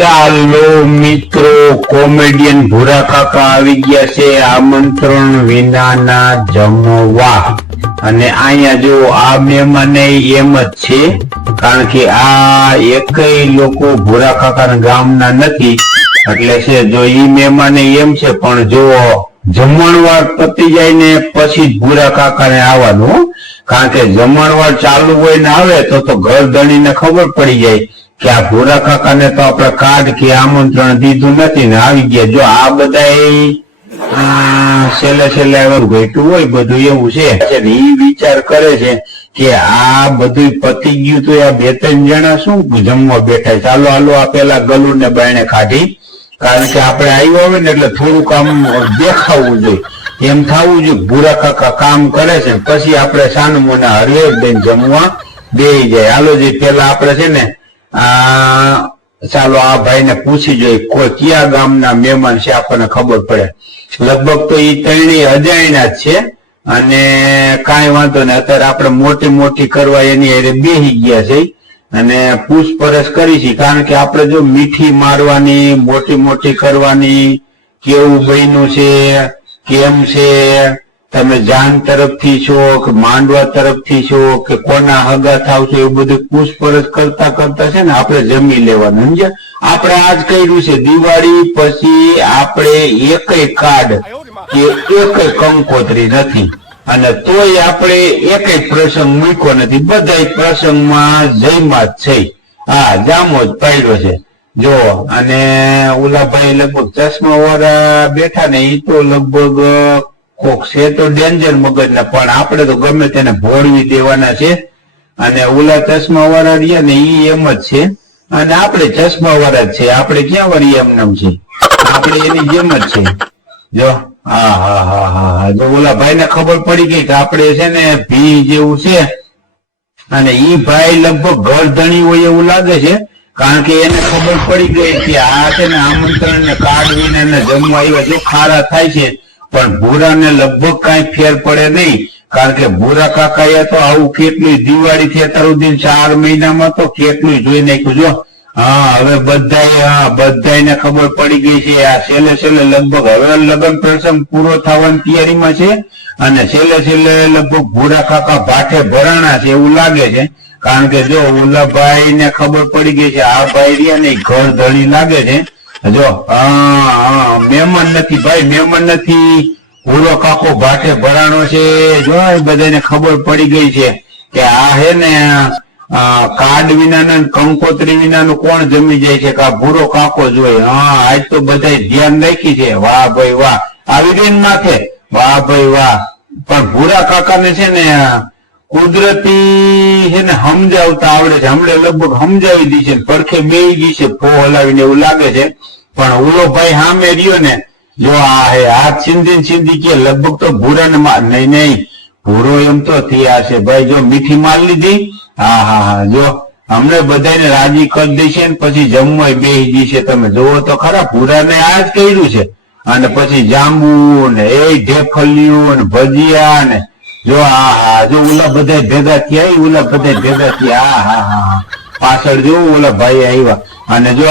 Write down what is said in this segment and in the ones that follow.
ચાલો મિત્રો, કોમેડિયન ભૂરા કાકા આવી ગયા છે આમંત્રણ વિનાના જમવા. અને અહીંયા જો આ મહેમાન એમ જ છે, કારણ કે આ એકય લોકો ભૂરા કાકાના ગામના નથી, એટલે છે જો ઈ મહેમાન એમ છે. પણ જો જમણવાર પતી જાય ને પછી જ ભૂરા કાકાને આવવાનું, કારણ કે જમણવાર ચાલુ હોય ને આવે તો ઘર ધણીને ખબર પડી જાય કે આ ભૂરા કાકાને તો આપણે કાર્ડ કે આમંત્રણ દીધું નથી ને આવી ગયા. જો આ બધા છેલ્લે ઘટ્યું હોય બધું એવું છે. એ વિચાર કરે છે કે આ બધું પતી ગયું તો આ બે ત્રણ જણા શું જમવા બેઠા, ચાલો હાલો આ પેલા ગલું ને બાયણે કાઢી, કારણ કે આપણે આવ્યો હોય ને એટલે થોડુંક આમ દેખાવું જોઈએ, એમ થવું જોઈએ ભૂરા કાકા કામ કરે છે, પછી આપણે સાનું મોના હરવે દઈને જમવા બેસી જાય. હાલો જે પેલા આપણે છે ને ચાલો આ ભાઈ ને પૂછી જોઈએ કોઈ કયા ગામના મહેમાન છે, આપણને ખબર પડે. લગભગ તો એ ત્રણેય અજાણ્યા જ છે અને કાંઈ વાંધો નહીં. અત્યારે આપણે મોટી કરવા એની હારે બેસી ગયા છે અને પૂછપરછ કરી છે, કારણ કે આપણે જો મીઠી મારવાની, મોટી કરવાની, કેવું બન્યું છે, કેમ છે, તમે જાન તરફથી છો કે માંડવા તરફથી છો કે કોના હગા થાવ છો, એવું બધું પૂછપરછ કરતા છે ને આપણે જમી લેવાનું. સમજ્યા? આપણે આજ કર્યું છે દિવાળી પછી આપણે એકય કાર્ડ કે એકય કંકોત્રી નથી, અને તોય આપણે એકય પ્રસંગ મૂક્યો નથી. બધા પ્રસંગમાં જયમાં જ છે. હા, જામો જ પાડ્યો છે જો. અને ઓલા ભાઈ લગભગ ચશ્મા વાળા બેઠા ને એ તો લગભગ કોક છે તો ડેન્જર મગજના, પણ આપણે તો ગમે તેને ભોળવી દેવાના છે. અને ઓલા ચશ્મા વાળા રહ્યા ને ઈ એમ જ છે, અને આપણે ચશ્મા વાળા જ છે. આપણે ક્યાં વળી એમ છે, આપણે એની જેમ જ છે જો. હા, જો ઓલા ભાઈ ને ખબર પડી ગઈ કે આપણે છે ને ભી જેવું છે, અને ઈ ભાઈ લગભગ ઘર ધણી હોય એવું લાગે છે, કારણ કે એને ખબર પડી ગઈ કે આ છે ને આમંત્રણ ને કાર્ડ વિના જમવા આવ્યા. જો ખારા થાય છે પણ ભૂરાને લગભગ કઈ ફેર પડે નહીં, કારણ કે ભૂરા કાકાએ તો આવું કેટલું દિવાળી થી અત્યાર સુધી 4 મહિનામાં તો કેટલું જોઈ નાખ્યું. જો હા, હવે બધાને ખબર પડી ગઈ છે. આ છેલ્લે લગભગ હવે લગ્ન પ્રસંગ પૂરો થવાની તૈયારીમાં છે, અને છેલ્લે લગભગ ભૂરા કાકા ભાઠે ભરાણા છે એવું લાગે છે, કારણ કે જો ઓલા ભાઈ ને ખબર પડી ગઈ છે આ ભાઈ રહ્યા ને ઘર ધણી લાગે છે. જો મહેમાન નથી ભાઈ, મહેમાન નથી, ભૂરો કાકો ભાઠે ભરાણો છે. જો બધાને ખબર પડી ગઈ છે કે આ હે ને કાર્ડ વિનાના કંકોત્રી વિનાનું કોણ જમી જાય છે કે આ ભૂરો કાકો જોઈએ. હા, આજ તો બધા ધ્યાન રાખી છે. વાહ ભાઈ વાહ, આવી રીત માથે વાહ ભાઈ વાહ. પણ ભૂરા કાકાને છે ને કુદરતી છે ને સમજાવતા આવડે છે. હમણાં લગભગ સમજાવી દી છે, પડખે બેહી ગઈ છે ફો હલાવીને એવું લાગે છે. પણ ઓલો ભાઈ સામે રહ્યો ને, જો આ હે હાથ સિંધી કે લગભગ તો ભૂરાને નહીં ભૂરો એમ તો થયા છે ભાઈ. જો મીઠી માર લીધી. હા, જો અમને બધાને રાજી કરી દે છે ને પછી જમવા બેસી ગઈ છે. તમે જોવો તો ખરા, ભૂરાને આ જ કર્યું છે. અને પછી જાંબુ ને એ ઢેફલિયું ને ભજીયા ને જો જો ઓલા બધા ભેગા થયા. હા, પાછળ જો ઓલા ભાઈ આવ્યા અને જો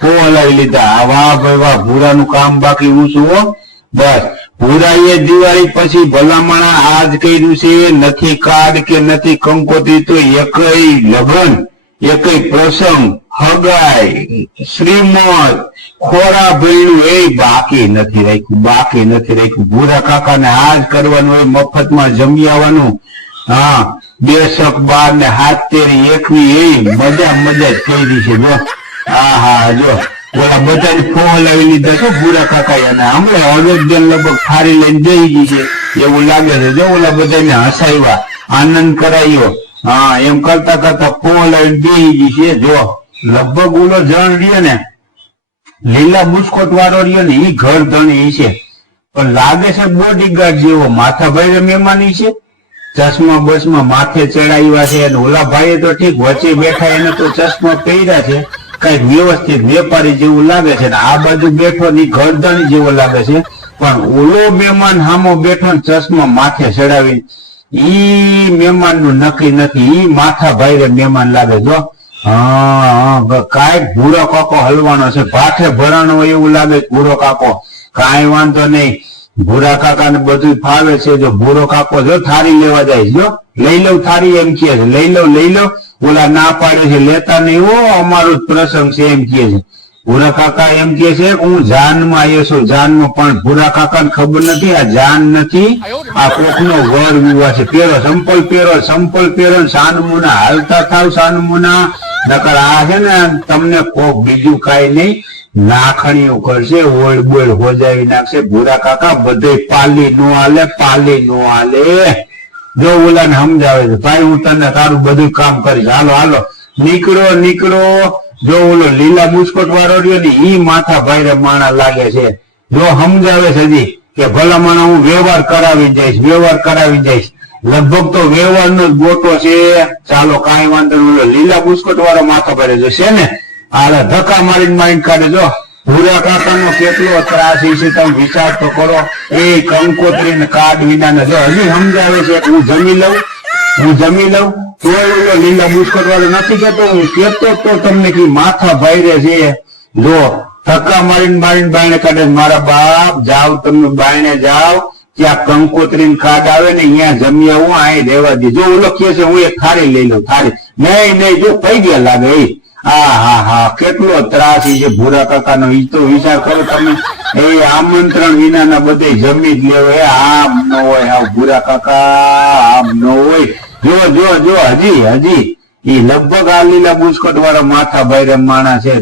ફો હલાવી લીધા. વાહ ભાઈ વાહ, ભૂરાનું કામ બાકી ઊંચું હો. બસ ભૂરાએ દિવાળી પછી ભલામણા આજ કર્યું છે. નથી કાર્ડ કે નથી કંકોત્રી, તો એકય લગ્ન, એકય પ્રસંગ, હગાઈ, શ્રીમત, ખોરા ભેળું એ બાકી નથી રાખ્યું. ભૂરા કાકાને આજ કરવાનું હોય, મફતમાં જમી આવવાનું. હા, 2 શક 12 ને 7 તેરી 21 એ મજા જ થઈ રહી છે. જો હા, જો ઓલા બધાને ફો હલાવી લીધા છો ભૂરા કાકા, અને હમણાં હળવેદન લગભગ થારી લઈને જઈ ગઈ છે એવું લાગે છે. જો ઓલા બધાને હસાવ્યા, આનંદ કરાયો. હા, એમ કરતા ફો હલાવીને બેસી ગઈ છે. જો લગભગ ઓલો જણ રહ્યો ને લીલા બુસ્કોટ વાળો રહ્યો ને ઈ ઘર ધણી છે, પણ લાગે છે બોડીગાર્ડ જેવો. માથાભાઈ મહેમાની છે, ચશ્મા બસમાં માથે ચડાવ્યા છે. અને ઓલા ભાઈએ તો ઠીક વચ્ચે બેઠા, એને તો ચશ્મા પહેર્યા છે, કઈક વ્યવસ્થિત વેપારી જેવું લાગે છે. આ બાજુ બેઠો ની ઘરધણી જેવો લાગે છે, પણ ઓલો મહેમાન સામો બેઠો ને ચશ્મા માથે ચડાવી, ઈ મહેમાન નું નક્કી નથી. ઈ માથા ભાઈ મહેમાન લાગે. જો હા કાંઈક ભૂરો કાકો હલવાનો છે, ભાઠે ભરાણો હોય એવું લાગે ભૂરો કાકો. કાંઈ વાંધો નહીં, ભૂરા કાકા ને બધું ફાવે છે. જો ભૂરો કાકો જો થારી લેવા જાય છે, જો લઈ લઉં થારી એમ કહે છે, લઈ લો. ઓલા ના પાડે છે, લેતા નહીં હો, અમારું જ પ્રસંગ છે એમ કહે છે. ભૂરા કાકા એમ કહે છે કે હું જાનમાં આવ્યો છું, જાનમાં. પણ ભૂરા કાકા ને ખબર નથી આ જાન નથી, આ કોકનો વર વિવાહ છે. પહેરો સંપલ પહેરો, સાનમુના હાલતા થાવ, સાનમુના. નકર આ છે ને તમને કોક બીજું કાંઈ નહીં નાખણીઓ કરશે, ઓળ બોળ હોજાવી નાખશે. ભૂરા કાકા બધે પાલી નો હાલે. જો ઓલાને સમજાવે છે, ભાઈ હું તને તારું બધું કામ કરીશ, હાલો નીકળો. જો ઓલો લીલા બુસ્કોટ વાળો રહ્યો ને ઈ માથા ભાઈ માણા લાગે છે. જો સમજાવે છે હજી કે ભલા માણા હું વ્યવહાર કરાવી જઈશ. લગભગ તો વ્યવહાર નો જ ગોટો છે. ચાલો કાંઈ વાંધો નહીં, લીલા બુસ્કોટ વાળો માથો ભરે છે ને આ ધક્કા મારીને કાઢે. જો ભૂરા કાકાનો કેટલો ત્રાસ છે તમે વિચાર તો કરો. એ કંકોત્રી ને કાર્ડ વિના જો હજી સમજાવે છે હું જમી લઉં તો ઓલો લીલા બુસ્કોટ વાળો નથી કેતો, હું કેતો તો તમને કે માથા ભાઈરે છે. જો ધક્કા મારીને બાયણે કાઢે. મારા બાપ જાવ, તમે બાયણે જાવ, ત્યાં કંકોત્રી કાર્ડ આવે ને અહીંયા જમી આવું, અહીં રહેવા દે. જો ઓલો કે છે હું એક થાળી લઈ લઉં, થાળી નહીં જો પૈ ગયા લાગે. હા કેટલો ત્રાસ છે ભૂરા કાકાનો. ઈ તો વિચાર કરો તમે, એ આમંત્રણ વિનાના બધે જમી જ લેવો. આમ ન હોય, હા ભૂરા કાકા આમ ન હોય. જો હજી ઈ લગભગ આ લીલા બુસ્કોટ વાળા માથા ભાઈ માણા છે.